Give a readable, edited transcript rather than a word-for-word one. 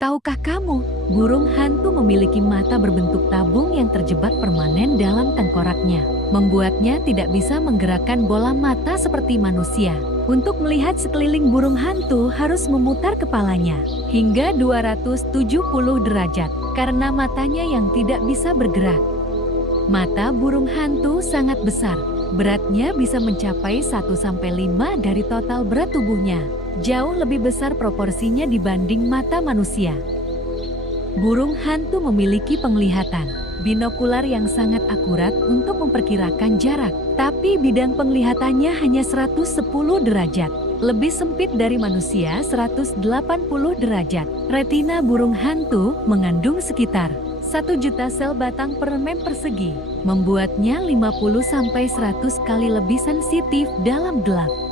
Tahukah kamu, burung hantu memiliki mata berbentuk tabung yang terjebak permanen dalam tengkoraknya, membuatnya tidak bisa menggerakkan bola mata seperti manusia. Untuk melihat sekeliling burung hantu harus memutar kepalanya hingga 270 derajat karena matanya yang tidak bisa bergerak. Mata burung hantu sangat besar, beratnya bisa mencapai 1-5 dari total berat tubuhnya. Jauh lebih besar proporsinya dibanding mata manusia. Burung hantu memiliki penglihatan binokular yang sangat akurat untuk memperkirakan jarak, tapi bidang penglihatannya hanya 110 derajat, lebih sempit dari manusia 180 derajat. Retina burung hantu mengandung sekitar 1 juta sel batang per mm persegi, membuatnya 50-100 kali lebih sensitif dalam gelap.